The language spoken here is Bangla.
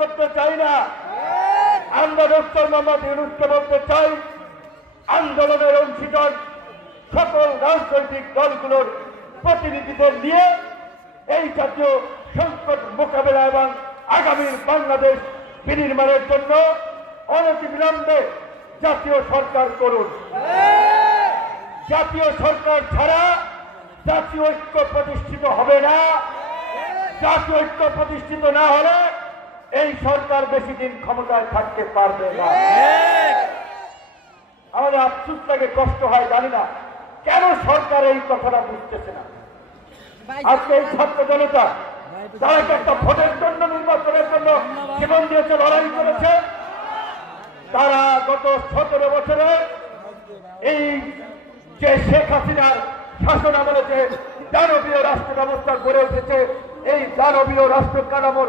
করতে চাই না। আমরা ডক্টর মোহাম্মদ ইউনূসকে বলতে চাই, আন্দোলনের অংশীদার সকল রাজনৈতিক দলগুলোর প্রতিনিধিদের নিয়ে এই জাতীয় সংকট মোকাবেলা এবং আগামীর বাংলাদেশ বিনির্মাণের জন্য অনতিবিলম্বে জাতীয় সরকার করুন। জাতীয় সরকার ছাড়া জাতীয় ঐক্য প্রতিষ্ঠিত হবে না। জাতীয় ঐক্য প্রতিষ্ঠিত না হলে এই সরকার বেশি দিন ক্ষমতায় থাকতে পারবে না। আমাদের আফসোস লাগে, কষ্ট হয়, জানি না কেন সরকার এই কথাটা বুঝতেছে না। আজকে এই ছাত্র জনতা যারা একটা ভোটের জন্য, নির্বাচনের জন্য জীবন দিয়েছে, লড়াই করেছে, তারা গত 17 বছরে এই যে শেখ হাসিনার শাসন আমলে যে দানবীয় রাষ্ট্র ব্যবস্থা গড়ে উঠেছে, এই দানবীয় রাষ্ট্র কাঠামোর